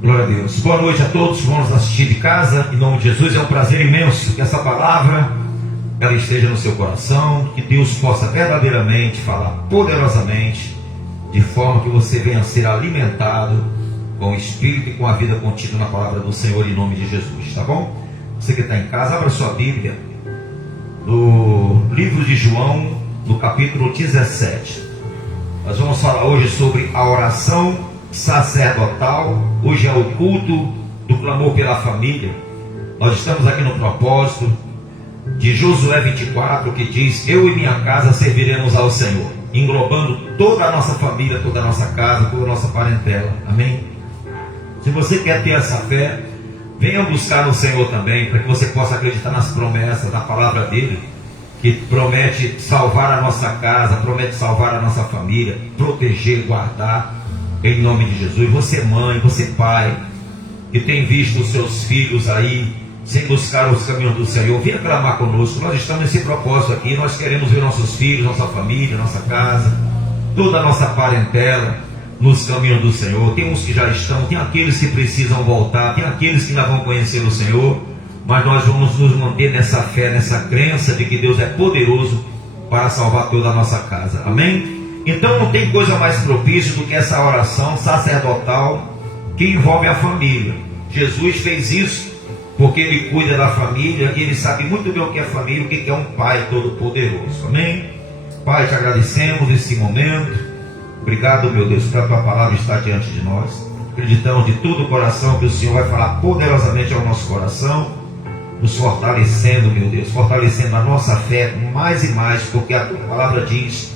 Glória a Deus. Boa noite a todos que vão nos assistir de casa. Em nome de Jesus, é um prazer imenso que essa palavra ela esteja no seu coração, que Deus possa verdadeiramente falar poderosamente, de forma que você venha a ser alimentado com o Espírito e com a vida contida na palavra do Senhor, em nome de Jesus, tá bom? Você que está em casa, abra sua Bíblia no livro de João, no capítulo 17. Nós vamos falar hoje sobre a oração sacerdotal. Hoje é o culto do clamor pela família. Nós estamos aqui no propósito de Josué 24, que diz: eu e minha casa serviremos ao Senhor, englobando toda a nossa família, toda a nossa casa, toda a nossa parentela. Amém? Se você quer ter essa fé, venha buscar no Senhor também, para que você possa acreditar nas promessas, na palavra dele, que promete salvar a nossa casa, promete salvar a nossa família, proteger, guardar, em nome de Jesus. Você mãe, você pai, que tem visto os seus filhos aí sem buscar os caminhos do Senhor, venha clamar conosco. Nós estamos nesse propósito aqui. Nós queremos ver nossos filhos, nossa família, nossa casa, toda a nossa parentela nos caminhos do Senhor. Tem uns que já estão, tem aqueles que precisam voltar, tem aqueles que ainda vão conhecer o Senhor, mas nós vamos nos manter nessa fé, nessa crença de que Deus é poderoso para salvar toda a nossa casa. Amém? Então não tem coisa mais propícia do que essa oração sacerdotal que envolve a família. Jesus fez isso porque Ele cuida da família e Ele sabe muito bem o que é família, o que é um Pai todo-poderoso. Amém? Pai, te agradecemos nesse momento. Obrigado, meu Deus, porque a Tua palavra está diante de nós. Acreditamos de todo o coração que o Senhor vai falar poderosamente ao nosso coração, nos fortalecendo, meu Deus, fortalecendo a nossa fé mais e mais, porque a Tua palavra diz: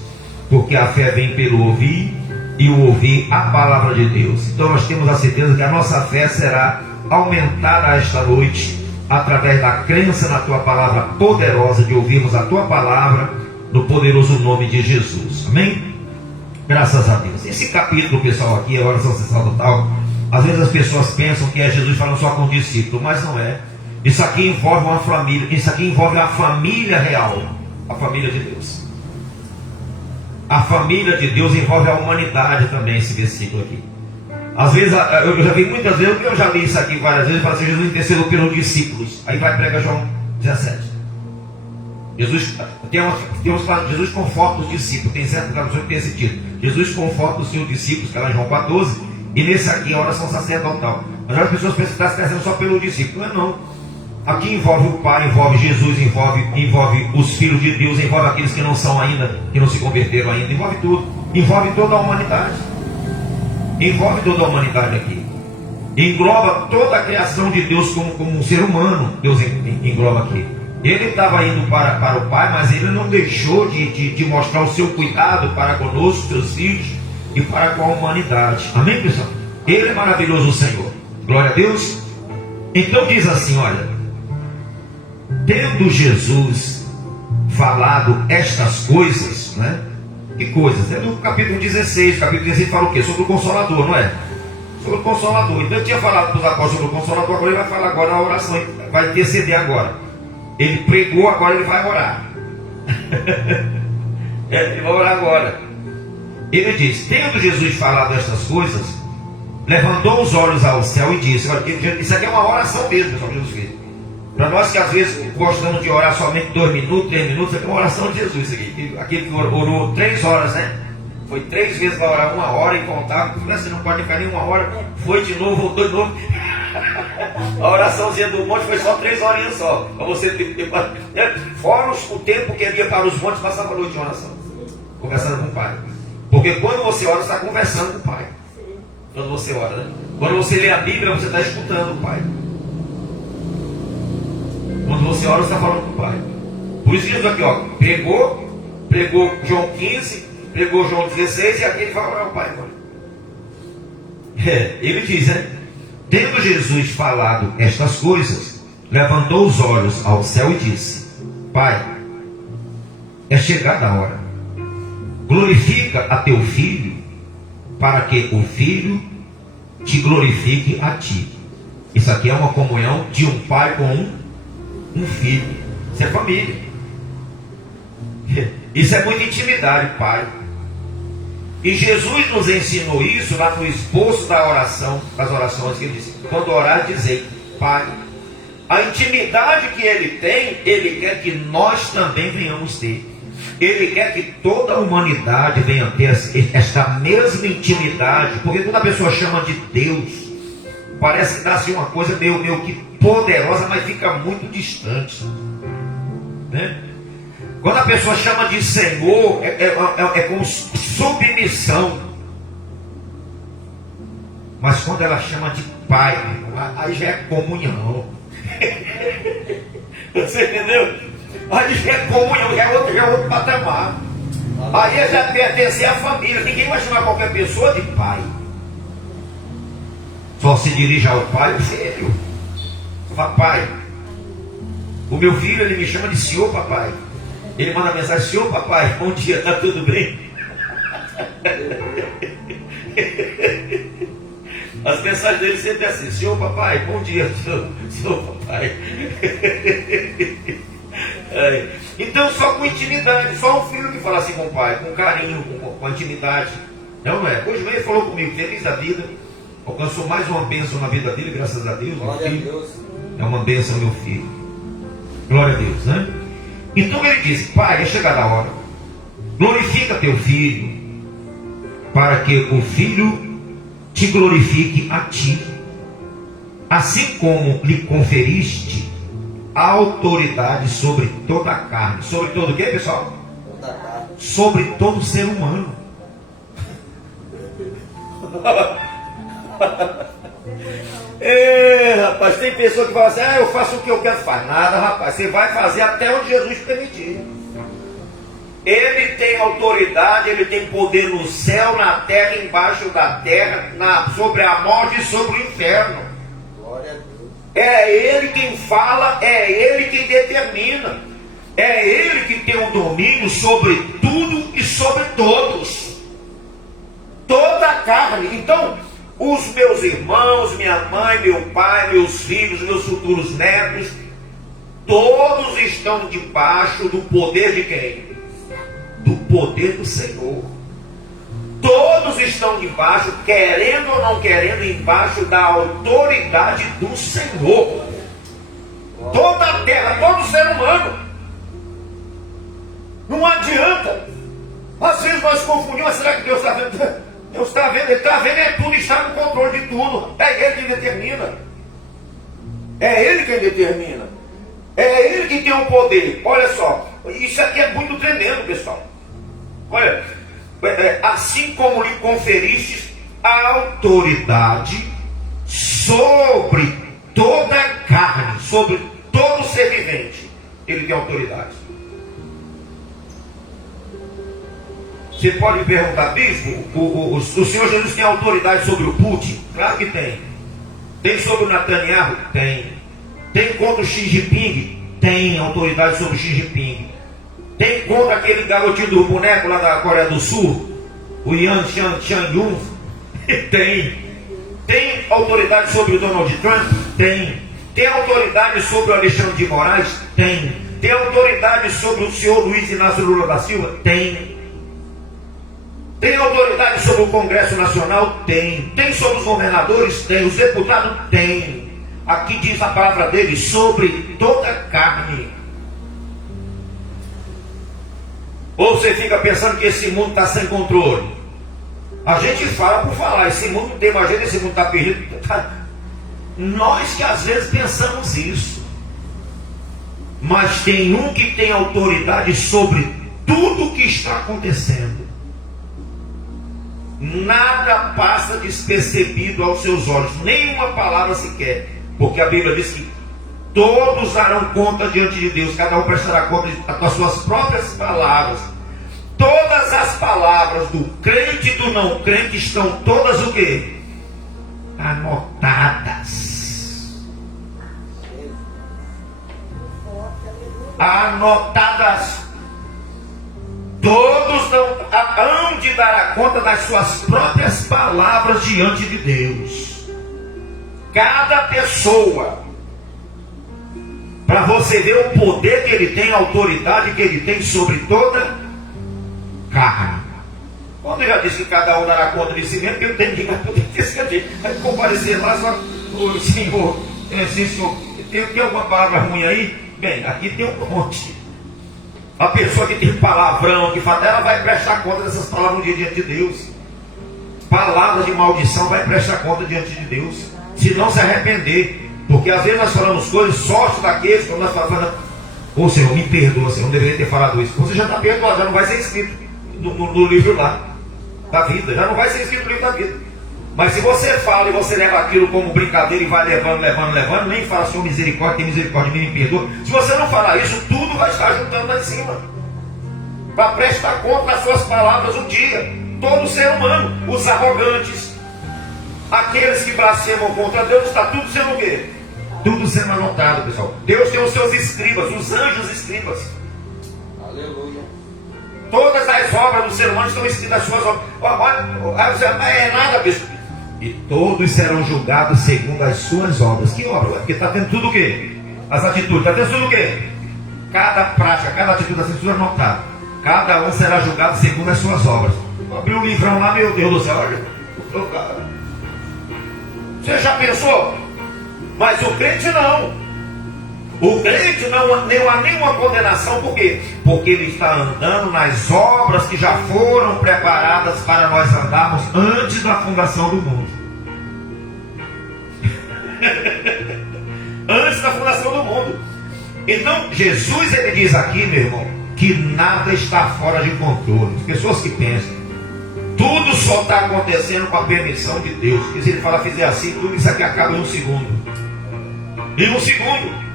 porque a fé vem pelo ouvir, e o ouvir a palavra de Deus. Então nós temos a certeza que a nossa fé será aumentada esta noite, através da crença na Tua palavra poderosa, de ouvirmos a Tua palavra, no poderoso nome de Jesus. Amém? Graças a Deus. Esse capítulo, pessoal, aqui, a oração sacerdotal, às vezes as pessoas pensam que é Jesus falando só com o discípulo, mas não é. Isso aqui envolve uma família, isso aqui envolve a família real, a família de Deus. A família de Deus envolve a humanidade também, esse versículo aqui. Às vezes, eu já vi muitas vezes, eu já li isso aqui várias vezes, fala assim: Jesus intercedeu pelos discípulos. Aí vai pregar João 17. Jesus conforta os discípulos. Tem certo tradução que tem esse título: Jesus conforta os seus discípulos, que era João 14. E nesse aqui, a oração sacerdotal. Mas as pessoas pensam que está se trazendo só pelo discípulo. Não. Aqui envolve o Pai, envolve Jesus, envolve os filhos de Deus, envolve aqueles que não são ainda, que não se converteram ainda, envolve tudo, envolve toda a humanidade, envolve toda a humanidade aqui, engloba toda a criação de Deus como um ser humano. Deus engloba aqui. Ele estava indo para o Pai, mas ele não deixou de mostrar o seu cuidado para conosco, seus filhos, e para com a humanidade. Amém, pessoal? Ele é maravilhoso, o Senhor. Glória a Deus. Então diz assim, olha: tendo Jesus falado estas coisas, né? Que coisas? É do capítulo 16. Capítulo 16 fala o quê? Sobre o Consolador, não é? Sobre o Consolador. Então eu tinha falado para os apóstolos sobre o Consolador, agora ele vai falar agora na oração, vai interceder agora. Ele pregou, agora ele vai orar. Ele vai orar agora. Ele diz: tendo Jesus falado estas coisas, levantou os olhos ao céu e disse... Isso aqui é uma oração mesmo, pessoal, que Jesus fez. Para nós que às vezes gostamos de orar somente 2 minutos, 3 minutos, isso aqui é uma oração de Jesus. Isso aqui. Aquele que orou 3 horas, né? Foi 3 vezes para orar 1 hora e contava. Você não pode ficar nem 1 hora. Foi de novo, voltou de novo. A oraçãozinha do monte foi só 3 horinhas só. Para você ter... Fora o tempo que ele ia para os montes, passava a noite em oração, conversando com o Pai. Porque quando você ora, você está conversando com o Pai. Quando você ora, né? Quando você lê a Bíblia, você está escutando o Pai. Quando você ora, você está falando com o Pai. Por isso que Jesus aqui, ó, pregou João 15, pregou João 16, e aqui ele vai orar ao Pai agora. Ele diz, né? Tendo Jesus falado estas coisas, levantou os olhos ao céu e disse: Pai, é chegada a hora. Glorifica a teu Filho, para que o Filho te glorifique a ti. Isso aqui é uma comunhão de um pai com um filho. Isso é família. Isso é muita intimidade, pai. E Jesus nos ensinou isso lá no esboço da oração, das orações, que ele disse: quando orar, dizei, Pai. A intimidade que ele tem, ele quer que nós também venhamos ter. Ele quer que toda a humanidade venha ter esta mesma intimidade, porque quando a pessoa chama de Deus, parece que dá assim uma coisa meio que poderosa, mas fica muito distante, né? Quando a pessoa chama de Senhor, é com submissão. Mas quando ela chama de Pai, aí já é comunhão. Você entendeu? Aí já é comunhão, já é outro patamar. Aí já pertence à família. Ninguém vai chamar qualquer pessoa de pai. Só se dirige ao pai o filho. Você fala, pai, o meu filho, ele me chama de senhor papai. Ele manda mensagem: senhor papai, bom dia, está tudo bem? As mensagens dele sempre é assim: senhor papai, bom dia, senhor papai. Então só com intimidade, só um filho que fala assim com o pai, com carinho, com intimidade. Não é? Hoje mesmo ele falou comigo, feliz da vida, alcançou mais uma bênção na vida dele, graças a Deus. Glória a Deus. É uma bênção, meu filho. Glória a Deus, né? Então ele disse: pai, é chegada a hora, glorifica teu filho, para que o filho te glorifique a ti, assim como lhe conferiste a autoridade sobre toda a carne. Sobre todo o que, pessoal? Toda a carne. Sobre todo ser humano. Rapaz, tem pessoa que fala assim: eu faço o que eu quero. Faz nada, rapaz, você vai fazer até onde Jesus permitir. Ele tem autoridade, ele tem poder no céu, na terra, embaixo da terra, sobre a morte e sobre o inferno. Glória a Deus. É ele quem fala, é ele quem determina, é ele que tem o domínio sobre tudo e sobre todos, toda a carne. Então, os meus irmãos, minha mãe, meu pai, meus filhos, meus futuros netos, todos estão debaixo do poder de quem? Do poder do Senhor. Todos estão debaixo, querendo ou não querendo, embaixo da autoridade do Senhor. Toda a terra, todo ser humano. Não adianta. Às vezes nós confundimos: mas será que Deus está vendo? Deus está vendo, Ele está vendo, tudo está no controle de tudo. É Ele quem determina. É Ele quem determina. É Ele que tem o poder. Olha só, isso aqui é muito tremendo, pessoal. Olha, assim como lhe conferiste a autoridade sobre toda a carne, sobre todo ser vivente, Ele tem autoridade. Você pode perguntar: bispo, o Senhor Jesus tem autoridade sobre o Putin? Claro que tem. Tem sobre o Netanyahu? Tem. Tem contra o Xi Jinping? Tem autoridade sobre o Xi Jinping. Tem contra aquele garotinho do boneco lá da Coreia do Sul, o Yan Chan-Yun? Tem. Tem autoridade sobre o Donald Trump? Tem. Tem autoridade sobre o Alexandre de Moraes? Tem. Tem autoridade sobre o senhor Luiz Inácio Lula da Silva? Tem. Tem autoridade sobre o Congresso Nacional? Tem. Tem sobre os governadores? Tem. Os deputados? Tem. Aqui diz a palavra dele: sobre toda a carne. Ou você fica pensando que esse mundo está sem controle? A gente fala por falar: esse mundo não tem mais jeito, esse mundo está perdido. Nós que às vezes pensamos isso. Mas tem um que tem autoridade sobre tudo que está acontecendo. Nada passa despercebido aos seus olhos, nenhuma palavra sequer, porque a Bíblia diz que todos darão conta diante de Deus, cada um prestará conta das suas próprias palavras. Todas as palavras do crente e do não crente estão todas o quê? Anotadas. Anotadas. Todos hão de dar conta das suas próprias palavras diante de Deus. Cada pessoa, para você ver o poder que ele tem, a autoridade que ele tem sobre toda carne. Quando ele já disse que cada um dará conta de si mesmo, eu tenho que poder descrever. Vai comparecer lá só, o senhor, sim, senhor, tem alguma palavra ruim aí? Bem, aqui tem um monte. A pessoa que tem palavrão, que fala, ela vai prestar conta dessas palavras um dia diante de Deus. Palavras de maldição vai prestar conta diante de Deus. Se não se arrepender. Porque às vezes nós falamos coisas, sorte daqueles, quando nós falamos, ô Senhor, me perdoa, Senhor, não deveria ter falado isso. Você já está perdoado, já não vai ser escrito no livro lá da vida, já não vai ser escrito no livro da vida. Mas se você fala e você leva aquilo como brincadeira e vai levando, nem fala, Senhor, misericórdia, tem misericórdia, me perdoa. Se você não falar isso, tudo vai estar juntando lá em cima. Para prestar conta das suas palavras um dia. Todo ser humano, os arrogantes, aqueles que blasfemam contra Deus, está tudo sendo o quê? Tudo sendo anotado, pessoal. Deus tem os seus escribas, os anjos escribas. Aleluia. Todas as obras do ser humano estão escritas as suas obras. Mas é nada, bispo. E todos serão julgados segundo as suas obras. Que obra? Porque está tendo tudo o quê? As atitudes. Está tendo tudo o quê? Cada prática, cada atitude está sendo anotada. Cada um será julgado segundo as suas obras. Abriu um livrão lá, meu Deus do céu. Olha. Você já pensou? Mas o crente não. O crente não há nenhuma condenação. Por quê? Porque ele está andando nas obras que já foram preparadas para nós andarmos antes da fundação do mundo. Antes da fundação do mundo. Então Jesus, ele diz aqui, meu irmão, que nada está fora de controle. As pessoas que pensam, tudo só está acontecendo com a permissão de Deus. Porque se ele falar, fizer assim, tudo isso aqui acaba em um segundo. Em um segundo.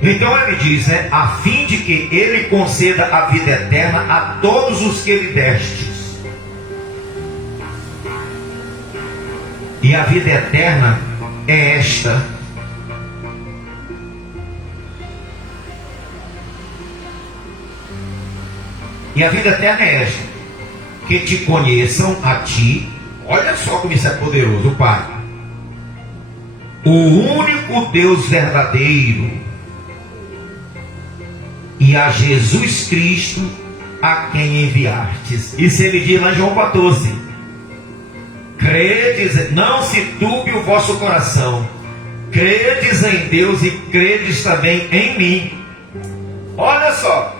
Então ele diz, né, a fim de que ele conceda a vida eterna a todos os que lhe destes. E a vida eterna é esta: e a vida eterna é esta, que te conheçam a ti. Olha só como isso é poderoso, o Pai, o único Deus verdadeiro, e a Jesus Cristo, a quem enviastes. Isso ele diz lá em João 14. Credes, não se turbe o vosso coração. Credes em Deus e credes também em mim. Olha só,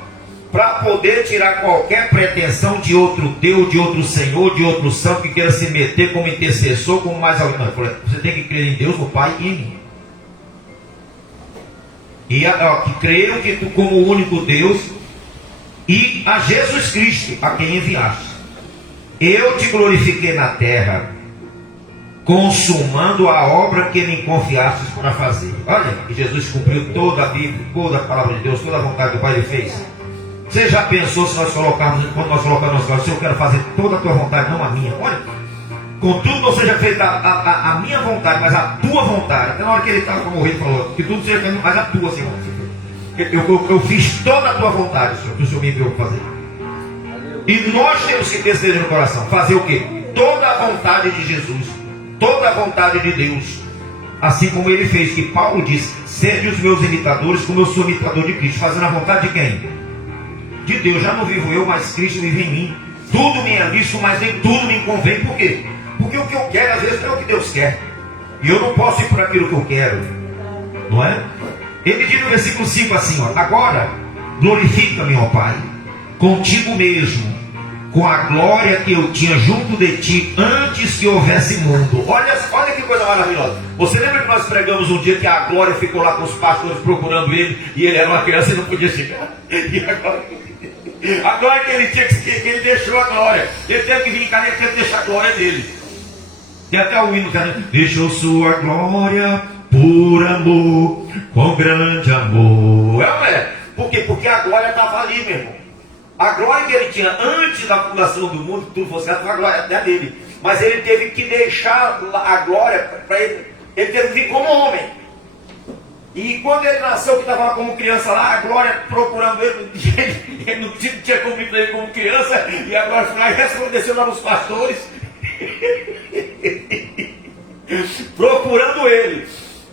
para poder tirar qualquer pretensão de outro Deus, de outro Senhor, de outro santo que queira se meter como intercessor, como mais alguém. Não, você tem que crer em Deus, no Pai e em mim. E que creram que tu como o único Deus e a Jesus Cristo, a quem enviaste. Eu te glorifiquei na terra, consumando a obra que me confiastes para fazer. Olha, que Jesus cumpriu toda a Bíblia, toda a palavra de Deus, toda a vontade que o Pai lhe fez. Você já pensou se nós colocarmos, quando nós colocamos nosso coração, eu quero fazer toda a tua vontade, não a minha? Olha, contudo não seja feita a minha vontade, mas a tua vontade. Até na hora que ele estava para morrer, ele falou que tudo seja feito, mas a tua, Senhor. Eu fiz toda a tua vontade, Senhor, que o Senhor me enviou para fazer. E nós temos que ter desejo no coração. Fazer o quê? Toda a vontade de Jesus, toda a vontade de Deus. Assim como ele fez, que Paulo diz: sede os meus imitadores, como eu sou imitador de Cristo. Fazendo a vontade de quem? De Deus. Já não vivo eu, mas Cristo vive em mim. Tudo me é lícito, mas nem tudo me convém. Por quê? Porque o que eu quero, às vezes, não é o que Deus quer. E eu não posso ir por aquilo que eu quero. Não é? Ele diz no versículo 5 assim, ó: agora, glorifica-me, ó Pai, contigo mesmo, com a glória que eu tinha junto de ti, antes que houvesse mundo. Olha que coisa maravilhosa. Você lembra que nós pregamos um dia que a glória ficou lá com os pastores procurando ele, e ele era uma criança e não podia chegar? E a glória que ele tinha, que ele deixou a glória. Ele teve que vir em casa, ele teve que deixar a glória dele. Tem até o hino, cara, deixou sua glória por amor, com grande amor. Por quê? Porque a glória estava ali, meu irmão. A glória que ele tinha antes da fundação do mundo, tudo fosse a glória até dele. Mas ele teve que deixar a glória para ele. Ele teve que vir como homem. E quando ele nasceu, que estava lá como criança lá, a glória procurando ele, ele não tinha comido ele como criança, e a glória foi lá e resplandeceu lá nos pastores, procurando ele.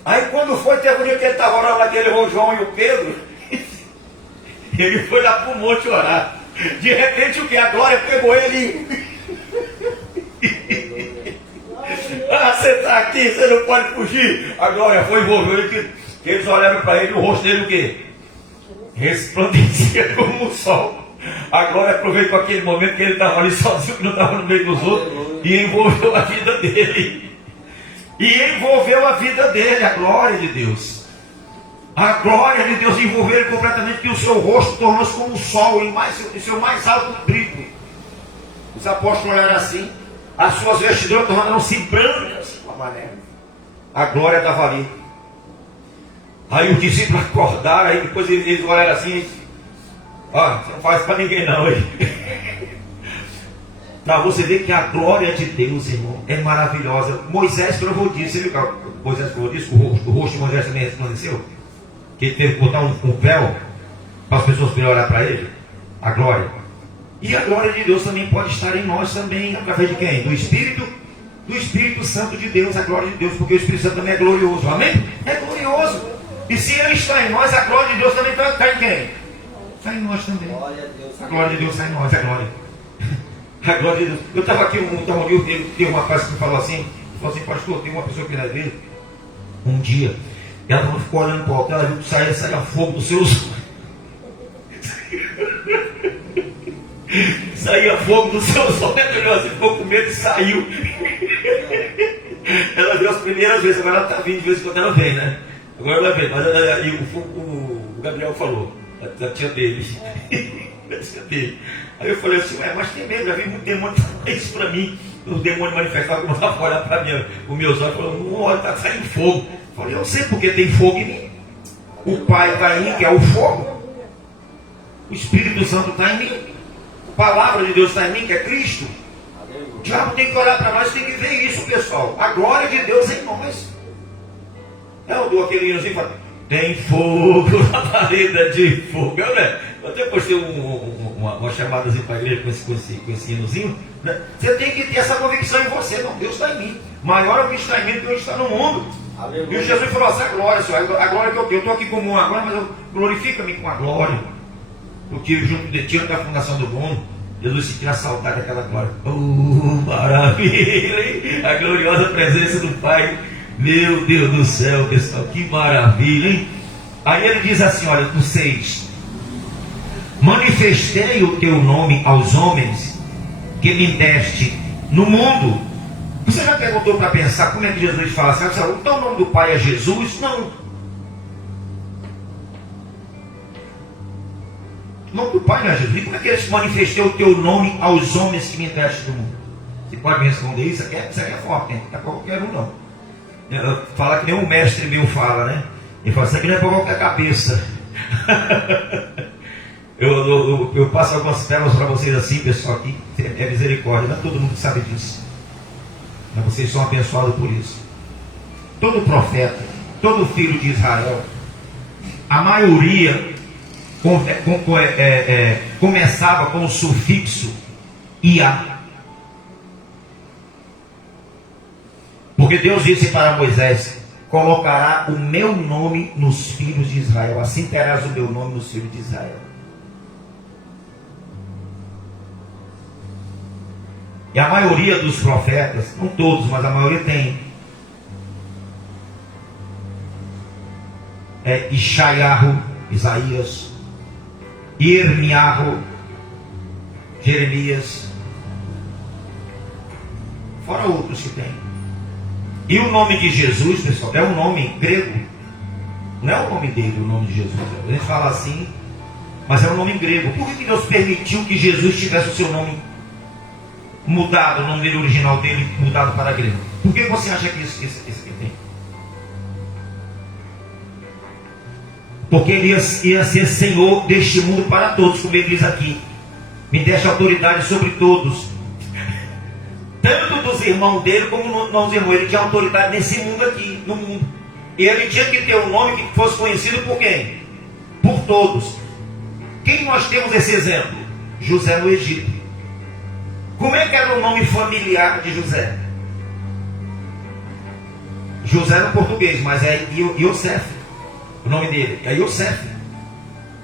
Aí quando foi, teve um dia que ele estava orando lá, aquele João e o Pedro, ele foi lá para o monte orar. De repente o que? A glória pegou ele. Ah, você está aqui, você não pode fugir. A glória foi envolveu ele, que eles olharam para ele, o rosto dele o quê? Resplandecia como o sol. A glória aproveitou aquele momento que ele estava ali sozinho, que não estava no meio dos outros, e envolveu a vida dele. E envolveu a vida dele, a glória de Deus. A glória de Deus envolveu ele completamente, que o seu rosto tornou-se como o sol, em seu mais alto brilho. Os apóstolos olharam assim, as suas vestiduras tornaram-se brancas como a neve. A glória estava ali. Aí os discípulos acordaram, aí depois eles olharam assim, ó, você não faz para ninguém não, hein? Para você ver que a glória de Deus, irmão, é maravilhosa. Moisés provou disso, você viu que Moisés provou disso? O rosto de Moisés também resplandeceu? Que ele teve que botar um véu para as pessoas poderem olhar para ele. A glória. E a glória de Deus também pode estar em nós também, através de quem? Do Espírito Santo de Deus, a glória de Deus, porque o Espírito Santo também é glorioso, amém? É glorioso. E se ele está em nós, a glória de Deus também está em quem? Está em nós também. A glória de Deus está em nós, a glória. A glória de Deus. Eu estava aqui, tem um rapaz que me falou assim, pastor, tem uma pessoa aqui na igreja, um dia, ela ficou olhando para o altar, ela viu que saía fogo dos seus olhos. Saía fogo dos seus olhos, ela ficou com medo e saiu. Ela viu as primeiras vezes, agora ela está vindo de vez em quando ela vem, né? Agora ela vem, mas o Gabriel falou, a tia dele. A tia dele. Aí eu falei assim, mas tem mesmo, já vi muito demônio falar isso para mim. O demônio manifestava, começava a olhar para mim, os meus olhos, falando, olha, está saindo fogo. Eu falei, eu sei porque tem fogo em mim. O Pai está em mim, que é o fogo. O Espírito Santo está em mim. A palavra de Deus está em mim, que é Cristo. O diabo tem que olhar para nós, tem que ver isso, pessoal. A glória de Deus em nós. Eu dou aquele hinozinho e falo, tem fogo na parede de fogo. Eu até postei uma chamadazinha para a igreja com esse hinozinho. Né? Você tem que ter essa convicção em você. Não, Deus está em mim. Maior é o que está em mim do que o que está no mundo. Aleluia. E Jesus falou assim, a glória, Senhor, a glória que eu tenho. Eu estou aqui como uma glória, mas glorifica-me com a glória. Eu tive junto de ti da fundação do mundo. Jesus se tira a saudade daquela glória. Maravilha, hein? A gloriosa presença do Pai. Meu Deus do céu, pessoal, que maravilha, hein? Aí ele diz assim, olha, no 6: manifestei o teu nome aos homens que me deste no mundo. Você já perguntou para pensar como é que Jesus fala assim? Então o nome do Pai é Jesus? Não. O nome do Pai não é Jesus. E como é que ele manifestou o teu nome aos homens que me deste no mundo? Você pode me responder isso? Isso aqui é forte, hein? Não é para qualquer um, não. Fala que nem um mestre meu fala, né? Ele fala, isso aqui não é para qualquer cabeça. eu passo algumas pérolas para vocês assim, pessoal, aqui é misericórdia, não é todo mundo que sabe disso. Mas vocês são abençoados por isso. Todo profeta, todo filho de Israel, a maioria começava com o sufixo Ia. Porque Deus disse para Moisés, colocará o meu nome nos filhos de Israel, assim terás o meu nome nos filhos de Israel. E a maioria dos profetas, não todos, mas a maioria tem Ishaiahu, Isaías, Irmiahu, Jeremias, fora outros que tem. E o nome de Jesus, pessoal, é um nome grego. Não é o nome dele, o nome de Jesus. A gente fala assim, mas é um nome grego. Por que Deus permitiu que Jesus tivesse o seu nome mudado, o nome dele original dele mudado para grego? Por que você acha que isso aqui tem? Porque ele ia ser Senhor deste mundo para todos, como ele diz aqui. Me deste autoridade sobre todos. Tanto dos irmãos dele como dos irmãos. Ele tinha autoridade nesse mundo aqui, no mundo. E ele tinha que ter um nome que fosse conhecido por quem? Por todos. Quem nós temos esse exemplo? José no Egito. Como é que era o nome familiar de José? José no português, mas é Yosef. O nome dele é Yosef.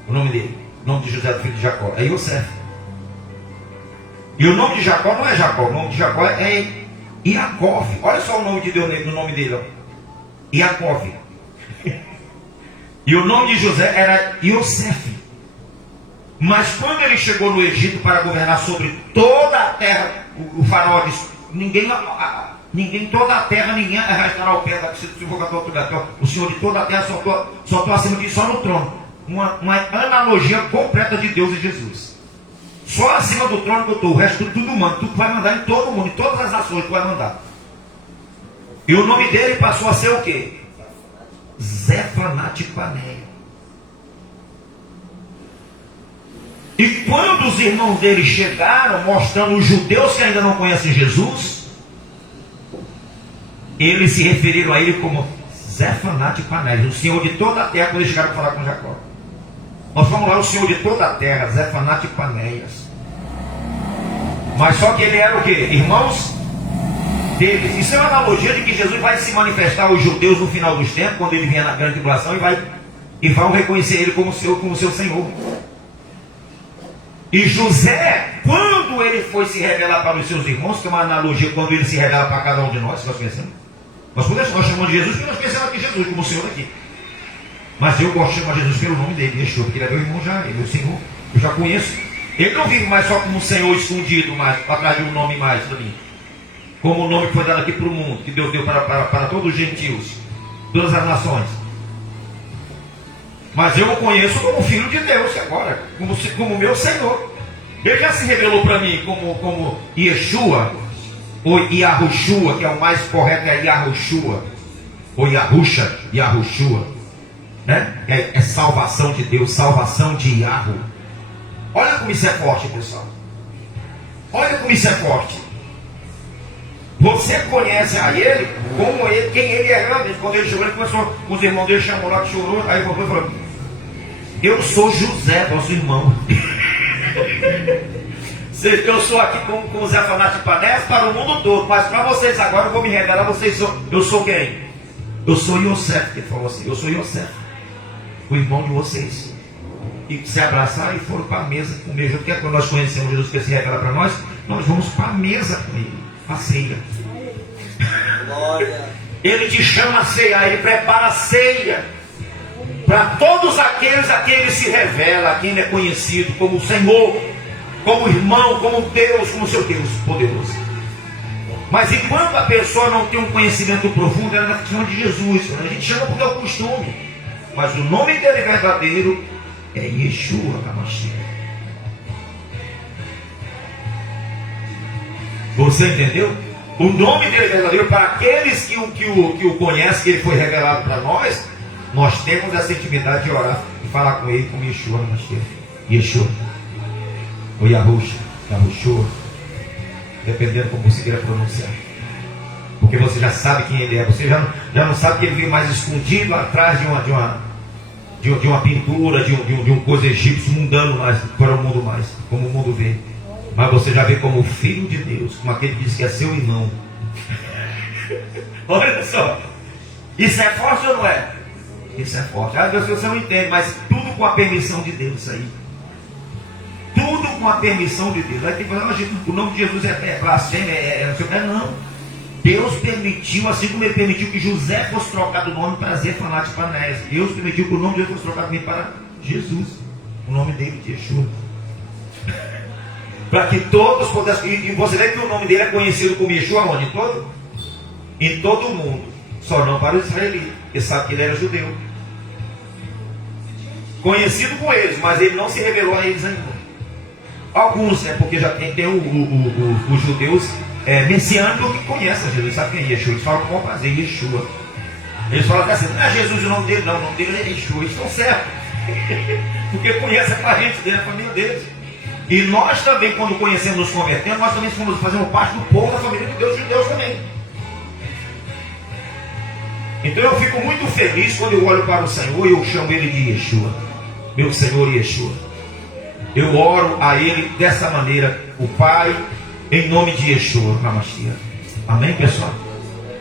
O nome dele, o nome de José, do filho de Jacó, é Yosef. E o nome de Jacó não é Jacó, o nome de Jacó é Iacov. Olha só o nome de Deus no nome dele, ó. Iacov. E o nome de José era Yosef. Mas quando ele chegou no Egito para governar sobre toda a terra, o faraó disse: ninguém, toda a terra, ninguém arrastará o pé da se for com a autoridade. O Senhor de toda a terra só estou acima de só no trono. Uma analogia completa de Deus e Jesus. Só acima do trono que eu estou, o resto tudo manda. Tu vai mandar em todo mundo, em todas as nações tu vai mandar. E o nome dele passou a ser o quê? Zefanate-Paneia. E quando os irmãos dele chegaram, mostrando os judeus que ainda não conhecem Jesus, eles se referiram a ele como Zefanate-Paneia, o Senhor de toda a terra, quando eles chegaram a falar com Jacó. Nós vamos lá, o Senhor de toda a terra, Zefanate-Paneias. Mas só que ele era o quê? Irmãos deles. Isso é uma analogia de que Jesus vai se manifestar aos judeus no final dos tempos, quando ele vier na grande tribulação, e vão reconhecer ele como seu Senhor. E José, quando ele foi se revelar para os seus irmãos, que é uma analogia quando ele se revela para cada um de nós, nós conhecemos. Nós chamamos de Jesus porque nós conhecemos aqui Jesus como o Senhor aqui. Mas eu gosto de chamar Jesus pelo nome dele, Yeshua, porque ele é meu irmão já, ele é meu Senhor, eu já conheço. Ele não vive mais só como Senhor escondido, mas atrás de um nome mais para mim. Como o nome que foi dado aqui para o mundo, que Deus deu para todos os gentios, todas as nações. Mas eu o conheço como Filho de Deus agora, como meu Senhor. Ele já se revelou para mim como Yeshua, ou Yahushua, que é o mais correto, é Yahushua, ou Yahusha, Yahushua, né? É salvação de Deus, salvação de Yahu. Olha como isso é forte, pessoal. Olha como isso é forte. Você conhece a ele como ele, quem ele é realmente. Quando ele chegou, ele começou, os irmãos dele chamou lá, chorou, aí voltou e falou: eu sou José, vosso irmão. Eu sou aqui com o Zefanate-Paneias para o mundo todo, mas para vocês agora eu vou me revelar. Eu sou quem? Eu sou Yosef, que ele falou assim, eu sou Yosef, o irmão de vocês. E se abraçaram e foram para a mesa comer junto. Porque quando nós conhecemos Jesus, que se revela para nós vamos para a mesa com ele, a ceia. Glória. Ele te chama a ceia, ele prepara a ceia para todos aqueles a quem ele se revela, a quem ele é conhecido como o Senhor, como irmão, como Deus, como seu Deus poderoso. Mas enquanto a pessoa não tem um conhecimento profundo, ela chama de Jesus. A gente chama porque é o costume. Mas o nome dele verdadeiro é Yeshua HaMashiach. Você entendeu? O nome dele verdadeiro, para aqueles que o conhecem, que ele foi revelado para nós temos essa intimidade de orar e falar com ele como Yeshua HaMashiach. Yeshua, ou Yahusha, Yahushua, dependendo como você queira pronunciar. Porque você já sabe quem ele é. Você já não sabe que ele veio mais escondido atrás de uma pintura, de um coisa egípcio mundano mais, para o mundo mais, como o mundo vê. Mas você já vê como o Filho de Deus, como aquele que diz que é seu irmão. Olha só, isso é forte ou não é? Isso é forte. Às vezes você não entende, mas tudo com a permissão de Deus, isso aí. Tudo com a permissão de Deus. Aí tem que falar, o nome de Jesus é blasfêmia, não. Deus permitiu, assim como ele permitiu que José fosse trocado o nome para Zefanate-Paneias. Deus permitiu que o nome de Jesus fosse trocado também para Jesus. O nome dele de Yeshua. Para que todos pudessem. E você vê que o nome dele é conhecido como Yeshua onde? Em todo o mundo. Só não para os israelitas, porque sabe que ele era judeu. Conhecido com eles, mas ele não se revelou a eles ainda. Alguns, porque já tem os judeus messiânicos que conhecem Jesus, sabe quem é Yeshua? Eles falam como fazer Yeshua. Eles falam assim, não é Jesus o nome dele, não, o nome dele é Yeshua. Eles estão certos, porque conhecem a parente dele, a família deles. E nós também, quando conhecemos, nos convertemos, nós também fazemos parte do povo da família de Deus, os judeus também. Então eu fico muito feliz quando eu olho para o Senhor e eu chamo ele de Yeshua, meu Senhor Yeshua. Eu oro a ele dessa maneira, o Pai, em nome de Yeshua HaMashiach. Amém, pessoal?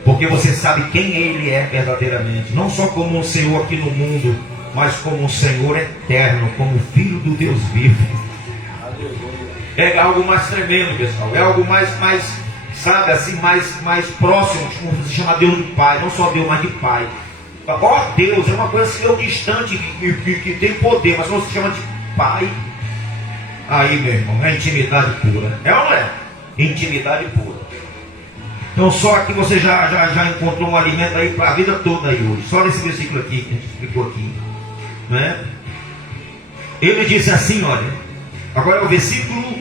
Porque você sabe quem ele é verdadeiramente, não só como um Senhor aqui no mundo, mas como um Senhor eterno, como Filho do Deus vivo. É algo mais tremendo, pessoal. É algo mais sabe, assim, mais próximo, como se chama Deus de Pai. Não só Deus, mas de Pai. Ó, Deus é uma coisa assim, distante, que tem poder, mas não se chama de Pai. Aí, meu irmão, é intimidade pura. É ou não é? Intimidade pura. Então só aqui você já encontrou um alimento aí para a vida toda aí hoje. Só nesse versículo aqui que a gente explicou aqui. Não é? Ele disse assim, olha. Agora é o versículo.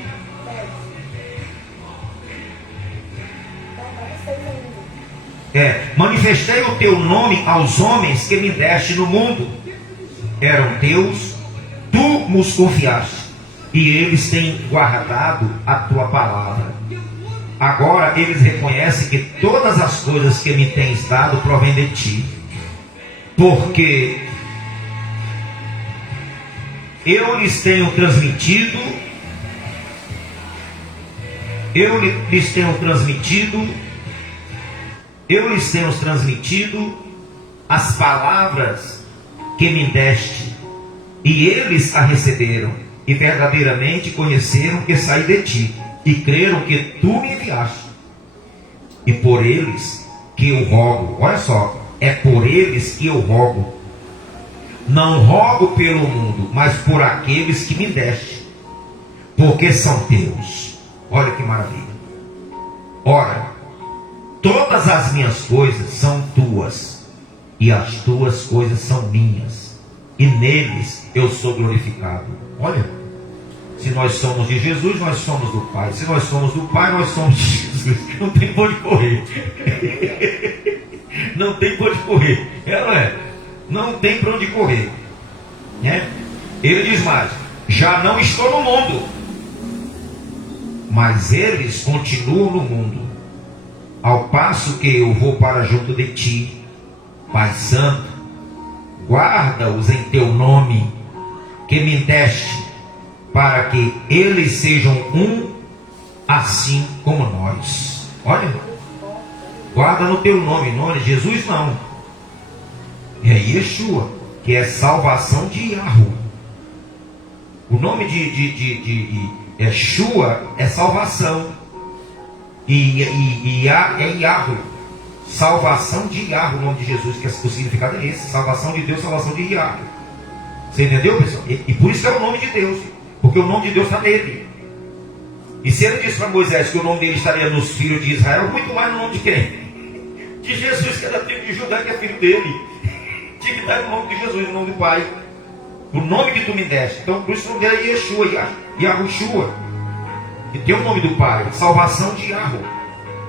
Manifestei o teu nome aos homens que me deste no mundo. Eram teus, tu nos confiaste, e eles têm guardado a tua palavra. Agora eles reconhecem que todas as coisas que me tens dado provêm de ti, porque eu lhes tenho transmitido as palavras que me deste, e eles a receberam, e verdadeiramente conheceram que saí de ti, e creram que tu me enviaste. E por eles que eu rogo, olha só, é por eles que eu rogo. Não rogo pelo mundo, mas por aqueles que me deste, porque são teus. Olha que maravilha. Ora, todas as minhas coisas são tuas, e as tuas coisas são minhas, e neles eu sou glorificado. Olha, se nós somos de Jesus, nós somos do Pai. Se nós somos do Pai, nós somos de Jesus. Não tem por onde correr. Não tem por onde correr. Não é? Não tem por onde correr. Né? Ele diz mais: já não estou no mundo, mas eles continuam no mundo, ao passo que eu vou para junto de ti. Pai Santo, guarda-os em teu nome que me deste, para que eles sejam um, assim como nós. Olha, guarda no teu nome. Nome de Jesus não, é Yeshua, que é salvação de Yahweh. O nome de Yeshua é salvação, e é Yahweh, salvação de Yahweh. O nome de Jesus, que o significado é esse: salvação de Deus, salvação de Yahweh. Você entendeu, pessoal? E por isso é o nome de Deus, porque o nome de Deus está nele. E se ele disse para Moisés que o nome dele estaria nos filhos de Israel, muito mais no nome de quem? De Jesus, que era filho de Judá, que é filho dele. Tinha que estar no nome de Jesus, no nome do Pai. O nome que tu me deste. Então por isso o nome dele é Yeshua, Yahushua, que tem o nome do Pai, salvação de Yahweh,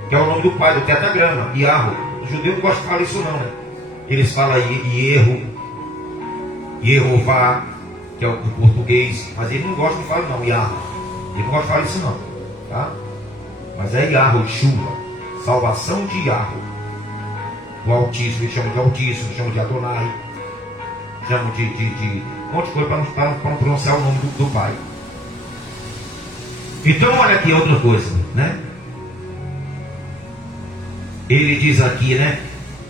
que é o nome do Pai, do tetragrama, Yahweh. O judeu não gosta de falar isso não, né? Eles falam Yehová, que é o português, mas ele não gosta de falar não, Yahweh. Ele não gosta de falar isso não, tá? Mas é Yahushua, salvação de Yahweh. O Altíssimo, eles chamam de Altíssimo, chamam de Adonai, chamam de um monte de coisa para não pronunciar o nome do Pai. Então olha aqui outra coisa, né? Ele diz aqui, né?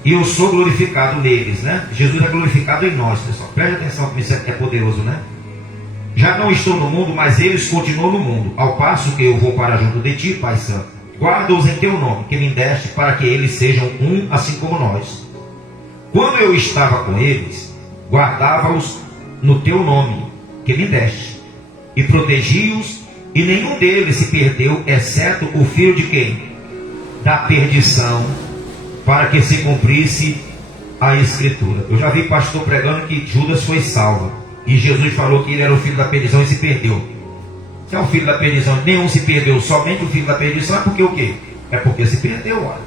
Eu sou glorificado neles, né? Jesus é glorificado em nós, pessoal. Preste atenção como isso é poderoso, né? Já não estou no mundo, mas eles continuam no mundo, ao passo que eu vou para junto de ti, Pai Santo. Guarda-os em teu nome, que me deste, para que eles sejam um, assim como nós. Quando eu estava com eles, guardava-os no teu nome, que me deste, e protegi-os, e nenhum deles se perdeu, exceto o filho de quem? Da perdição, para que se cumprisse a Escritura. Eu já vi pastor pregando que Judas foi salvo, e Jesus falou que ele era o filho da perdição e se perdeu. Se é o filho da perdição, nenhum se perdeu, somente o filho da perdição, é porque o quê? É porque se perdeu, olha.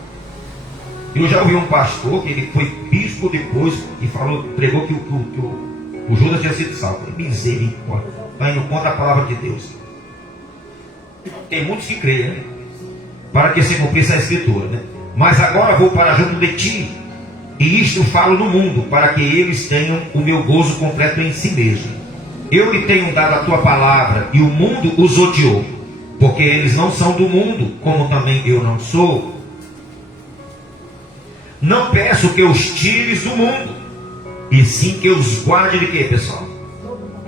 Eu já ouvi um pastor, que ele foi bispo depois, e pregou que o Judas tinha sido salvo. Misericórdia, está indo contra a palavra de Deus. Tem muitos que creem, né? Para que se cumprisse a Escritura, né? Mas agora vou para junto de ti, e isto falo no mundo, para que eles tenham o meu gozo completo em si mesmo. Eu lhe tenho dado a tua palavra, e o mundo os odiou, porque eles não são do mundo, como também eu não sou. Não peço que os tires do mundo, e sim que os guarde de quê, pessoal?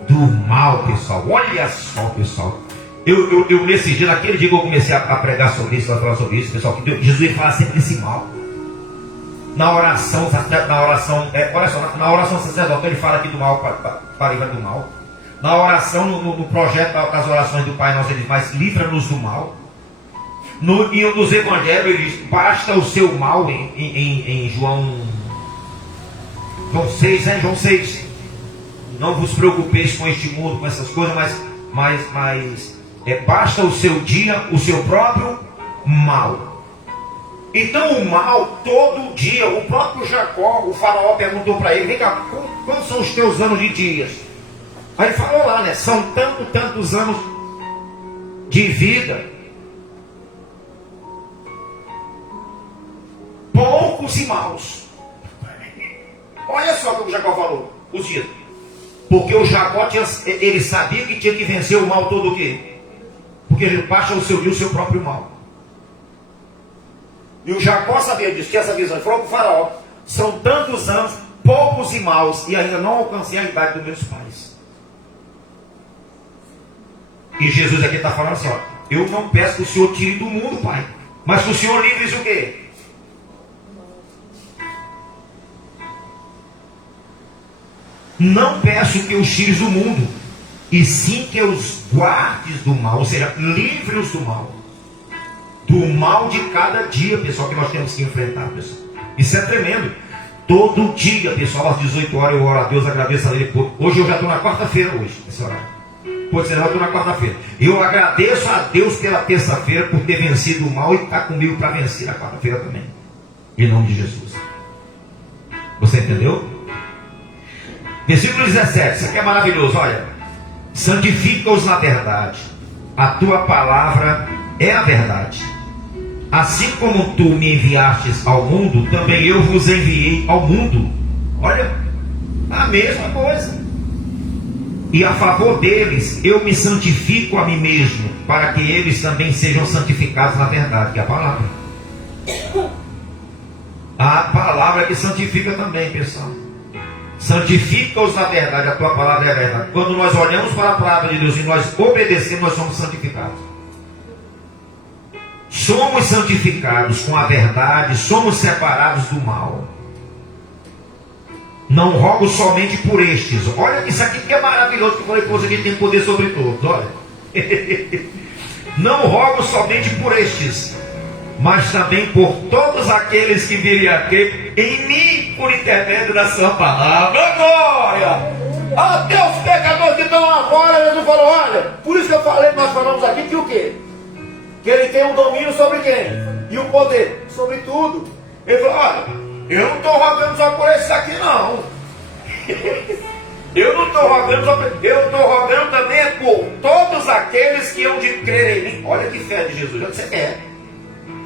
Do mal, pessoal. Olha só, pessoal. Eu nesse dia, naquele dia que eu comecei a pregar sobre isso, a falar sobre isso, pessoal, que Jesus fala sempre desse mal. Na oração, olha só, na oração sacerdotal ele fala aqui do mal para livrar do mal. Na oração, no projeto das orações do Pai Nosso, ele diz, mas livra-nos do mal. Nos evangelhos ele diz, basta o seu mal em João 6, né? João 6. Não vos preocupeis com este mundo, com essas coisas, mas basta o seu dia, o seu próprio mal. Então o mal, todo dia, o próprio Jacó, o faraó perguntou para ele, vem cá, quantos são os teus anos de dias? Aí ele falou lá, né? São tantos anos de vida. Poucos e maus. Olha só o que o Jacó falou, os dias. Porque o Jacó ele sabia que tinha que vencer o mal todo o quê? Porque ele baixa o seu dia, o seu próprio mal. E o Jacó sabia disso, tinha essa visão. Ele falou para o faraó, são tantos anos, poucos e maus, e ainda não alcancei a idade dos meus pais. E Jesus aqui está falando assim, ó, eu não peço que o Senhor tire do mundo, Pai, mas que o Senhor livre o quê? Não peço que os tires do mundo, e sim que os guardes do mal, ou seja, livre-os do mal. Do mal de cada dia, pessoal, que nós temos que enfrentar, pessoal. Isso é tremendo. Todo dia, pessoal, às 18 horas eu oro a Deus, agradeço a Ele. Hoje eu já estou na quarta-feira, esse horário. Pode ser, eu estou na quarta-feira. Eu agradeço a Deus pela terça-feira por ter vencido o mal e estar comigo para vencer a quarta-feira também. Em nome de Jesus. Você entendeu? Versículo 17, isso aqui é maravilhoso, olha. Santifica-os na verdade. A tua palavra é a verdade. Assim como tu me enviastes ao mundo, também eu vos enviei ao mundo. Olha, a mesma coisa. E a favor deles, eu me santifico a mim mesmo, para que eles também sejam santificados na verdade, que é a palavra. A palavra que santifica também, pessoal. Santifica-os na verdade, a tua palavra é a verdade. Quando nós olhamos para a palavra de Deus e nós obedecemos, nós somos santificados. Somos santificados com a verdade, somos separados do mal. Não rogo somente por estes. Olha, isso aqui que é maravilhoso, que eu falei que você tem poder sobre todos. Olha. Não rogo somente por estes, mas também por todos aqueles que viriam a crer em mim por intermédio da sua palavra. Glória! Até os pecadores que estão lá fora, Jesus falou, olha, por isso que eu falei, nós falamos aqui que o quê? Que ele tem um domínio sobre quem? E o poder sobre tudo. Ele falou, olha, eu não estou rogando só por esses aqui não. Eu não estou rogando só por... Eu estou rogando também por todos aqueles que hão de crer em mim. Olha que fé de Jesus, onde você quer?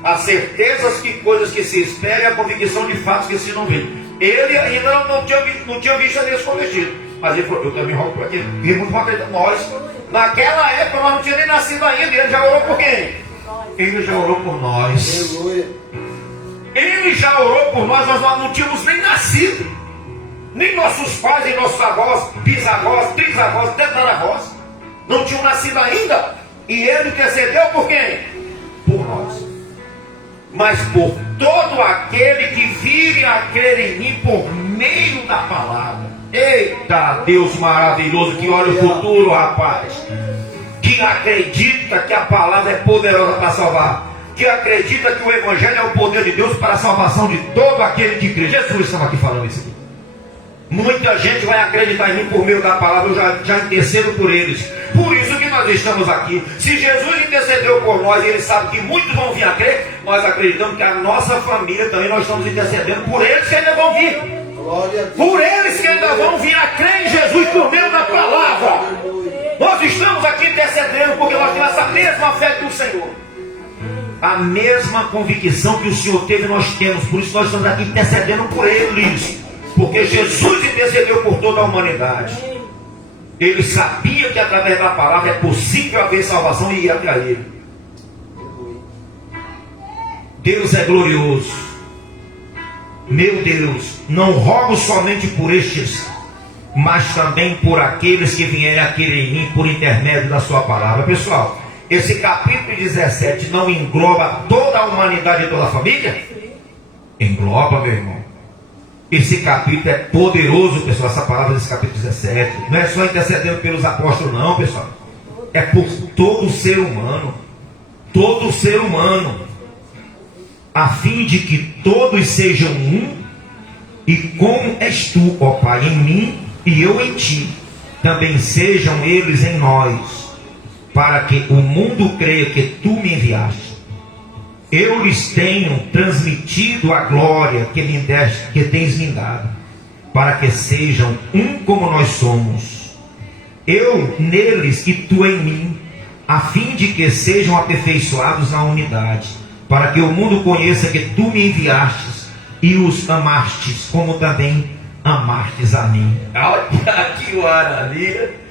As certezas que coisas que se esperam e a convicção de fatos que se não vê. Ele ainda não tinha visto a Deus cometido. Mas ele falou, eu também rogo por aquele. E muito mais nós, naquela época, nós não tínhamos nem nascido ainda. Ele já orou por quem? Ele já orou por nós. Ele já orou por nós, nós não tínhamos nem nascido. Nem nossos pais, nem nossos avós, bisavós, trisavós, tetaravós não tinham nascido ainda. E ele intercedeu por quem? Por nós. Mas por todo aquele que vire a crer em mim por meio da palavra. Eita, Deus maravilhoso, que olha o futuro, rapaz. Que acredita que a palavra é poderosa para salvar. Que acredita que o Evangelho é o poder de Deus para a salvação de todo aquele que crê. Jesus estava aqui falando isso aqui. Muita gente vai acreditar em mim por meio da palavra, eu já intercedo por eles. Por isso que nós estamos aqui. Se Jesus intercedeu por nós e ele sabe que muitos vão vir a crer, nós acreditamos que a nossa família também nós estamos intercedendo por eles que ainda vão vir. Por eles que ainda vão vir a crer em Jesus por meio da palavra. Nós estamos aqui intercedendo porque nós temos essa mesma fé que o Senhor. A mesma convicção que o Senhor teve, nós temos. Por isso nós estamos aqui intercedendo por eles. Porque Jesus intercedeu por toda a humanidade. Ele sabia que através da palavra é possível haver salvação e ir até ele. Deus é glorioso. Meu Deus, não rogo somente por estes, mas também por aqueles que vierem a crer em mim por intermédio da sua palavra. Pessoal, esse capítulo 17 não engloba toda a humanidade e toda a família? Engloba, meu irmão. Esse capítulo é poderoso, pessoal. Essa palavra desse capítulo 17 não é só intercedendo pelos apóstolos, não, pessoal. É por todo ser humano. Todo ser humano. A fim de que todos sejam um, e como és tu, ó Pai, em mim e eu em ti, também sejam eles em nós, para que o mundo creia que tu me enviaste. Eu lhes tenho transmitido a glória que me deste, que tens me dado, para que sejam um como nós somos. Eu neles e tu em mim, a fim de que sejam aperfeiçoados na unidade, para que o mundo conheça que tu me enviastes e os amastes, como também amastes a mim. Olha que maravilha!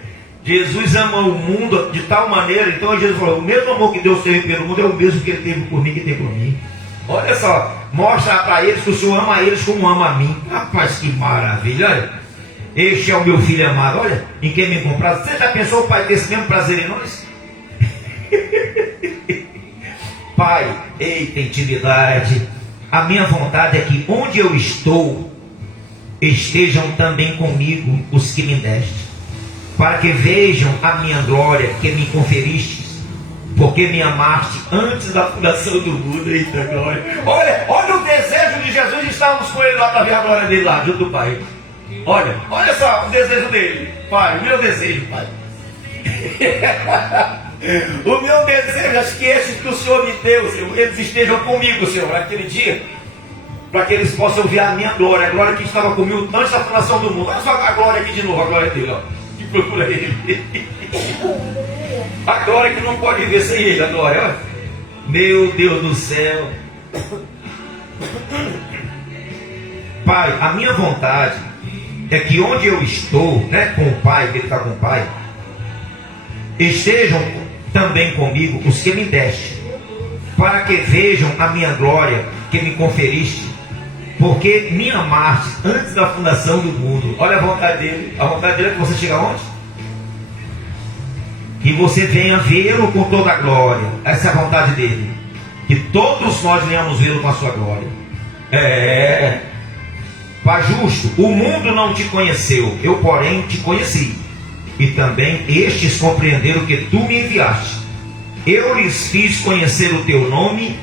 Jesus ama o mundo de tal maneira, então Jesus falou, o mesmo amor que Deus teve pelo mundo é o mesmo que Ele teve por mim, que tem por mim. Olha só, mostra para eles que o Senhor ama eles como ama a mim. Rapaz, que maravilha! Olha, este é o meu filho amado, olha, em quem me comprado. Você já pensou o Pai ter esse mesmo prazer em nós? Pai, eita intimidade. A minha vontade é que onde eu estou, estejam também comigo os que me deste, para que vejam a minha glória que me conferistes, porque me amaste antes da fundação do mundo. Eita glória! Olha o desejo de Jesus. Estávamos com ele lá para ver a glória dele lá, junto do Pai. Olha só o desejo dele. Pai, o meu desejo, Pai. O meu desejo, acho que esses que o Senhor me deu, Senhor, eles estejam comigo, Senhor, naquele dia, para que eles possam ver a minha glória, a glória que estava comigo antes da fundação do mundo. Olha só a glória aqui de novo, a glória dele, ó, que procura ele. A glória que não pode ver sem ele, a glória, olha. Meu Deus do céu. Pai, a minha vontade é que onde eu estou, né, com o Pai, que ele está com o Pai, estejam também comigo os que me deste, para que vejam a minha glória que me conferiste, porque me amaste antes da fundação do mundo. Olha a vontade dele. A vontade dele é que você chegue aonde? Que você venha vê-lo com toda a glória. Essa é a vontade dele. Que todos nós venhamos vê-lo com a sua glória. Pai justo, o mundo não te conheceu, eu porém te conheci, e também estes compreenderam que tu me enviaste. Eu lhes fiz conhecer o teu nome,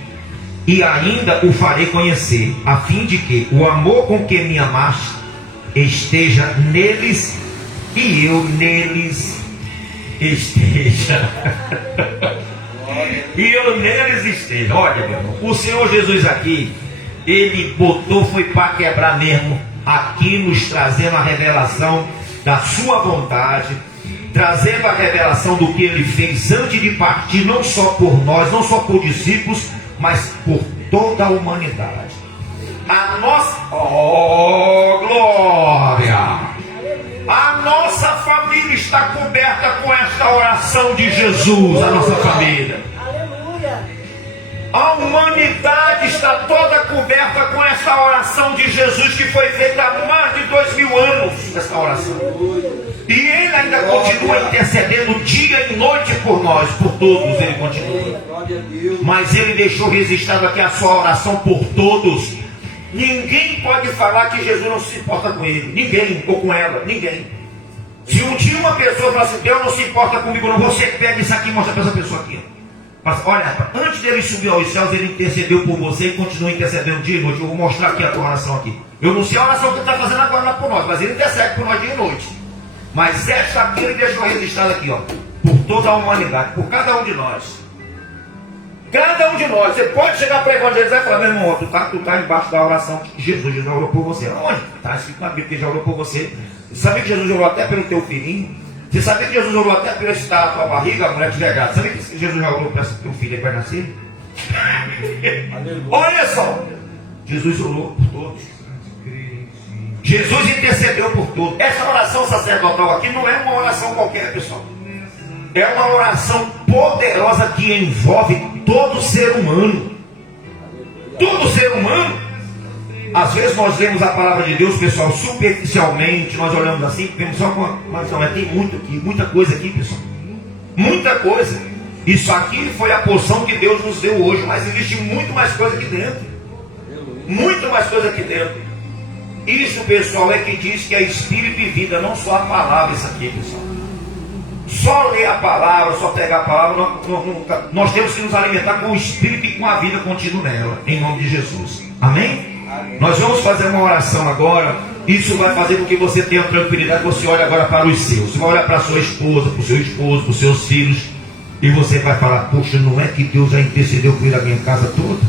e ainda o farei conhecer, a fim de que o amor com que me amaste esteja neles, e eu neles esteja. E eu neles esteja. Olha, meu irmão, o Senhor Jesus aqui, Ele botou, foi para quebrar mesmo, aqui nos trazendo a revelação da sua vontade, trazendo a revelação do que Ele fez antes de partir, não só por nós, não só por discípulos, mas por toda a humanidade. A nossa, oh glória, a nossa família está coberta com esta oração de Jesus, a nossa família. A humanidade está toda coberta com essa oração de Jesus, que foi feita há mais de 2000 anos, essa oração. E Ele ainda continua intercedendo dia e noite por nós, por todos Ele continua. Mas Ele deixou registrado aqui a sua oração por todos. Ninguém pode falar que Jesus não se importa com ele, ninguém, ou com ela, ninguém. Se um dia uma pessoa falar assim, Deus não se importa comigo não, você pega isso aqui e mostra para essa pessoa aqui. Mas, olha, antes dele subir aos céus, ele intercedeu por você e continua intercedendo dia e noite. Eu vou mostrar aqui a tua oração aqui. Eu não sei a oração que ele está fazendo agora lá por nós, mas ele intercede por nós dia e noite. Mas esta aqui ele deixou registrada aqui, ó, por toda a humanidade, por cada um de nós. Cada um de nós. Você pode chegar para evangelizar e falar, meu irmão, tu tá embaixo da oração que Jesus já orou por você. Onde? Está escrito na Bíblia que ele já orou por você. Você sabia que Jesus orou até pelo teu filhinho? Você sabia que Jesus orou até pela estar na tua barriga, a mulher que tiver grávida? Sabia que Jesus já orou para teu filho que vai nascer? Olha só! Jesus orou por todos. Jesus intercedeu por todos. Essa oração sacerdotal aqui não é uma oração qualquer, pessoal. É uma oração poderosa que envolve todo ser humano. Todo ser humano. Às vezes nós lemos a palavra de Deus, pessoal, superficialmente, nós olhamos assim, vemos só uma. Mas não, tem muito aqui, muita coisa aqui, pessoal. Muita coisa. Isso aqui foi a porção que Deus nos deu hoje, mas existe muito mais coisa aqui dentro. Muito mais coisa aqui dentro. Isso, pessoal, é que diz que é espírito e vida, não só a palavra. Isso aqui, pessoal. Só ler a palavra, só pegar a palavra, nós temos que nos alimentar com o espírito e com a vida contínua nela, em nome de Jesus. Amém? Amém. Nós vamos fazer uma oração agora. Isso vai fazer com que você tenha tranquilidade. Você olha agora para os seus. Você vai olhar para a sua esposa, para o seu esposo, para os seus filhos. E você vai falar: poxa, não é que Deus já intercedeu por ele a minha casa toda?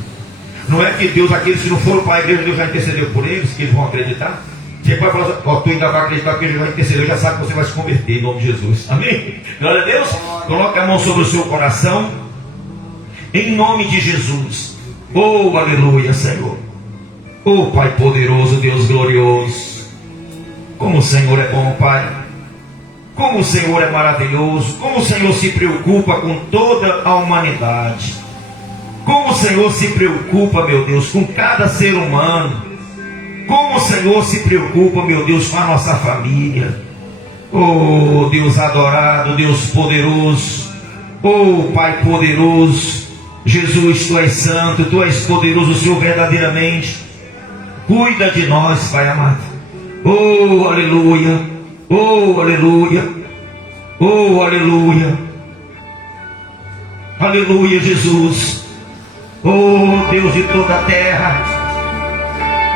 Não é que Deus, aqueles que não foram para a igreja, Deus já intercedeu por eles, que eles vão acreditar? Você pode falar: ó, tu ainda vai acreditar que ele já intercedeu, já sabe que você vai se converter em nome de Jesus. Amém? Glória a Deus. Coloque a mão sobre o seu coração. Em nome de Jesus. Oh, aleluia, Senhor. Oh, Pai poderoso, Deus glorioso. Como o Senhor é bom, Pai. Como o Senhor é maravilhoso. Como o Senhor se preocupa com toda a humanidade. Como o Senhor se preocupa, meu Deus, com cada ser humano. Como o Senhor se preocupa, meu Deus, com a nossa família. Oh, Deus adorado, Deus poderoso. Oh, Pai poderoso. Jesus, Tu és santo, Tu és poderoso, Senhor, verdadeiramente. Cuida de nós, Pai amado. Oh, aleluia. Oh, aleluia. Oh, aleluia. Aleluia, Jesus. Oh, Deus de toda a terra.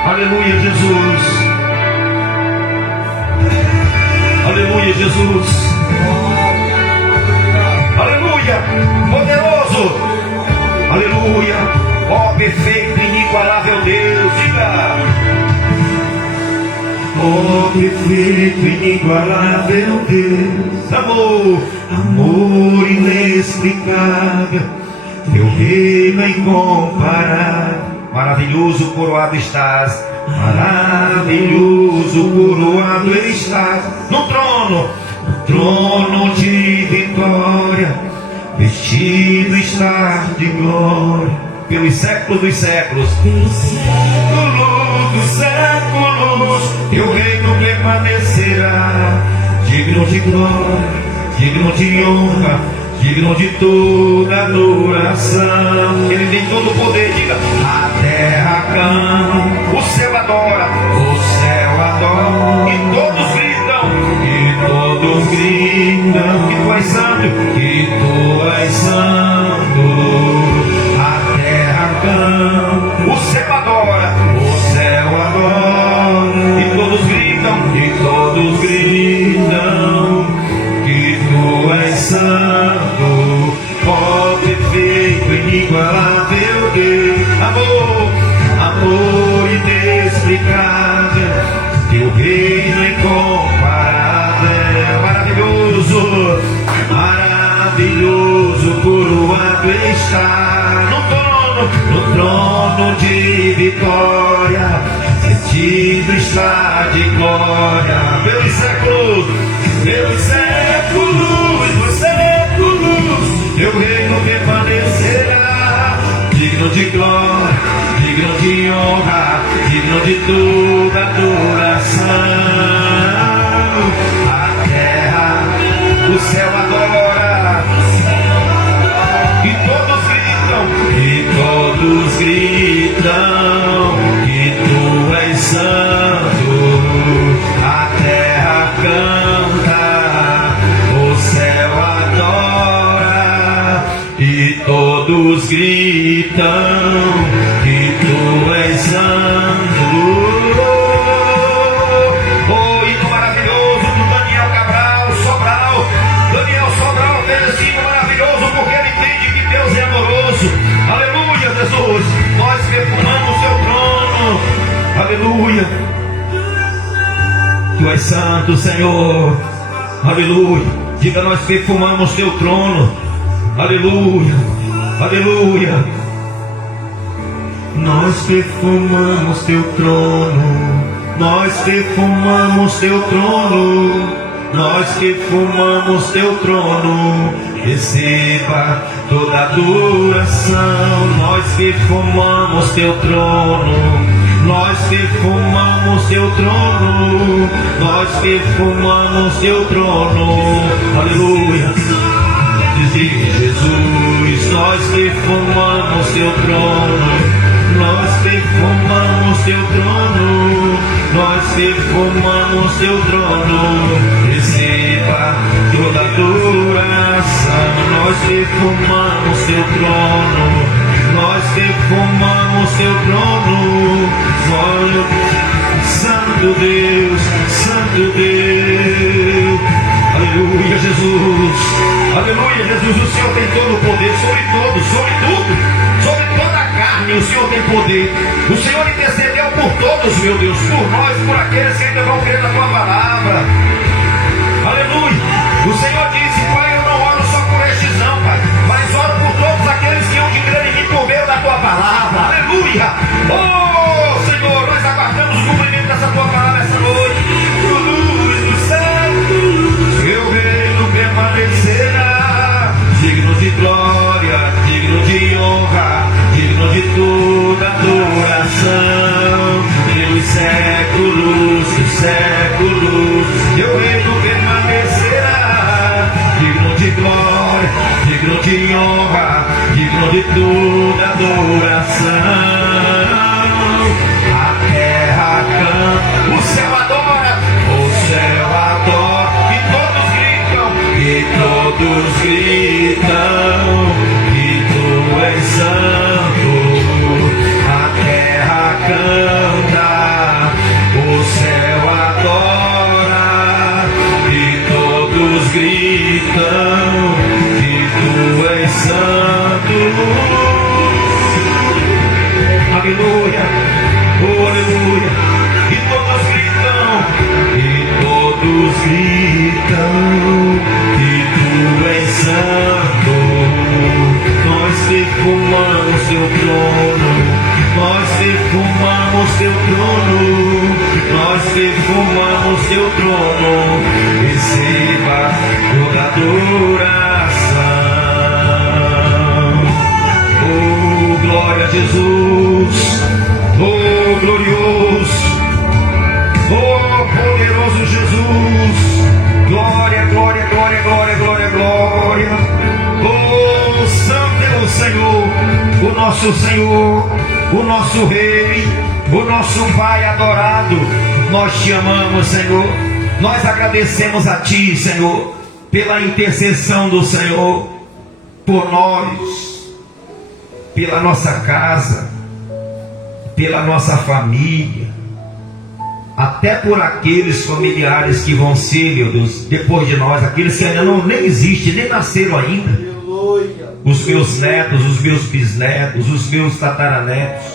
Aleluia, Jesus. Aleluia, Jesus. Aleluia, poderoso. Aleluia. Ó, perfeito, inigualável Deus. Diga. Ó, perfeito, inigualável Deus. Amor, amor inexplicável. Teu reino é incomparável. Maravilhoso coroado estás. Maravilhoso coroado estás. No trono de vitória. Vestido estás de glória. Pelos séculos dos séculos. Dos séculos. Teu reino permanecerá. Digno de glória. Digno de honra. Digno de toda adoração. Ele tem todo o poder. Diga. A terra canta, o céu adora. O céu adora. E todos gritam. E todos gritam. Que Tu és santo. Que Tu és santo. A terra canta, o céu adora. O céu adora. E todos gritam. E todos gritam. Que Tu és santo. Ó, perfeito, inigualável Deus. Amor, amor inexplicável. Teu reino é incomparável. Maravilhoso, maravilhoso, coroado está no trono de vitória. Sentido está de glória. Pelos séculos, pelos séculos, dos séculos. Teu reino permanecerá. Digno de glória, digno de honra, digno de toda adoração. A terra, o céu adora. E todos gritam. Que Tu és santo. A terra canta. O céu adora. E todos gritam. Que Tu és santo. Oh, hino maravilhoso do Daniel Sobral. Daniel Sobral fez esse hino maravilhoso porque ele entende que Deus é amoroso. Aleluia, Jesus. Nós perfumamos o Seu trono. Aleluia. Tu és santo, Senhor. Aleluia. Diga: nós perfumamos Teu trono. Aleluia. Aleluia. Nós perfumamos Teu trono. Nós perfumamos Teu trono. Nós perfumamos Teu trono. Receba toda adoração. Nós perfumamos Teu trono. Nós perfumamos Teu trono. Nós perfumamos Teu trono. Aleluia. dizer: Jesus, nós perfumamos teu trono. Nós perfumamos teu trono, nós perfumamos teu trono, receba toda adoração. Nós perfumamos teu trono, nós perfumamos teu trono. Santo Deus, Santo Deus. Aleluia, Jesus. Aleluia, Jesus. O Senhor tem todo o poder sobre todo, sobre tudo, sobre toda a carne. O Senhor tem poder. O Senhor intercedeu por todos, meu Deus, por nós, por aqueles que ainda vão crer na tua palavra. Aleluia. O Senhor disse: Pai, eu não oro só por estes não, Pai, mas oro por todos aqueles que hão de crer em mim por meio da tua palavra. Aleluia. Oh, Senhor, nós aguardamos o cumprimento dessa tua palavra essa noite. Luz do céu, teu reino permanecerá, digno de glória, digno de honra, digno de toda adoração, pelos séculos dos séculos, teu reino permanecerá, digno de glória, digno de honra, digno de toda adoração. A terra canta, o céu adora, e todos gritam que tu és santo. A terra canta, o céu adora, e todos gritam que tu és santo. Aleluia, oh aleluia, e todos gritam que tu és santo. Nós perfumamos teu trono, nós perfumamos teu trono, nós perfumamos teu trono. Receba toda adoração. Oh, glória a Jesus, oh, glorioso, oh, poderoso Jesus. Glória, glória, glória, glória, glória, glória. Oh, santo é o Senhor, o nosso Senhor, o nosso Rei, o nosso Pai adorado. Nós te amamos, Senhor. Nós agradecemos a Ti, Senhor, pela intercessão do Senhor por nós, pela nossa casa, pela nossa família, até por aqueles familiares que vão ser, meu Deus, depois de nós, aqueles que ainda nem existem, nem nasceram ainda. Os meus netos, os meus bisnetos, os meus tataranetos.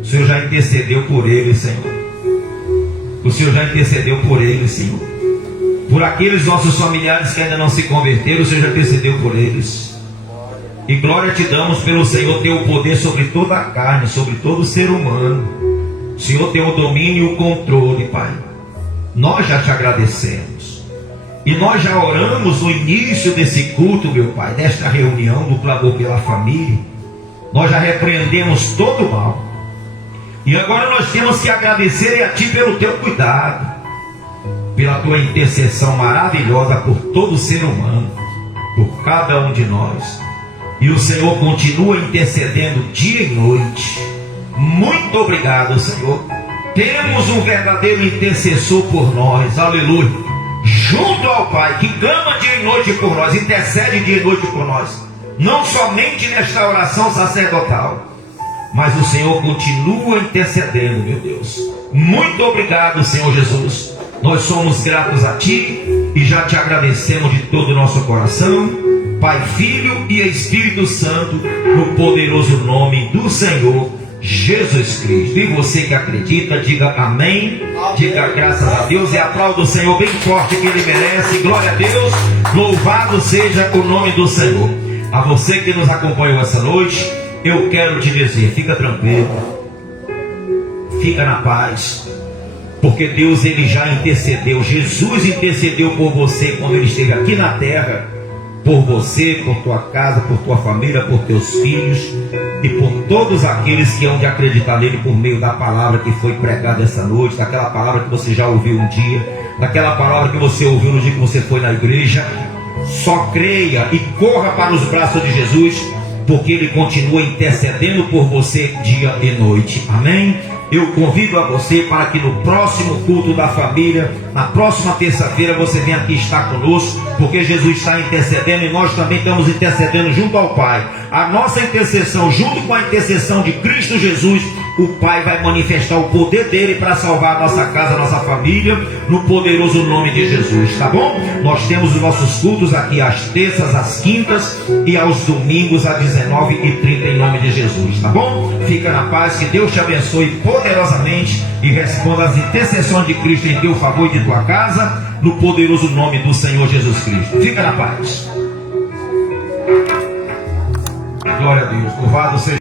O Senhor já intercedeu por eles, Senhor. O Senhor já intercedeu por eles, Senhor. Por aqueles nossos familiares que ainda não se converteram, o Senhor já intercedeu por eles. E glória te damos pelo Senhor ter o poder sobre toda a carne, sobre todo ser humano. O Senhor tem o domínio e o controle, Pai. Nós já te agradecemos. E nós já oramos no início desse culto, meu Pai, desta reunião do clamor pela família. Nós já repreendemos todo o mal. E agora nós temos que agradecer a Ti pelo Teu cuidado, pela Tua intercessão maravilhosa por todo ser humano, por cada um de nós. E o Senhor continua intercedendo dia e noite. Muito obrigado, Senhor. Temos um verdadeiro intercessor por nós, aleluia, junto ao Pai, que clama dia e noite por nós, intercede dia e noite por nós, não somente nesta oração sacerdotal, mas o Senhor continua intercedendo, meu Deus. Muito obrigado, Senhor Jesus. Nós somos gratos a Ti e já te agradecemos de todo o nosso coração, Pai, Filho e Espírito Santo, no poderoso nome do Senhor Jesus Cristo. E você que acredita, diga amém, diga graças a Deus e aplauda o Senhor bem forte, que Ele merece. Glória a Deus, louvado seja o nome do Senhor. A você que nos acompanhou essa noite, eu quero te dizer, fica tranquilo, fica na paz, porque Deus, Ele já intercedeu. Jesus intercedeu por você quando Ele esteve aqui na terra, por você, por tua casa, por tua família, por teus filhos e por todos aqueles que hão de acreditar nele por meio da palavra que foi pregada essa noite, daquela palavra que você já ouviu um dia, daquela palavra que você ouviu no dia que você foi na igreja. Só creia e corra para os braços de Jesus, porque Ele continua intercedendo por você dia e noite. Amém? Eu convido a você para que no próximo culto da família, na próxima terça-feira, você venha aqui estar conosco, porque Jesus está intercedendo e nós também estamos intercedendo junto ao Pai. A nossa intercessão, junto com a intercessão de Cristo Jesus, o Pai vai manifestar o poder dele para salvar a nossa casa, a nossa família, no poderoso nome de Jesus, tá bom? Nós temos os nossos cultos aqui às terças, às quintas e aos domingos às 19h30 em nome de Jesus, tá bom? Fica na paz, que Deus te abençoe poderosamente e responda às intercessões de Cristo em teu favor e de tua casa, no poderoso nome do Senhor Jesus Cristo. Fica na paz. Glória a Deus, louvado seja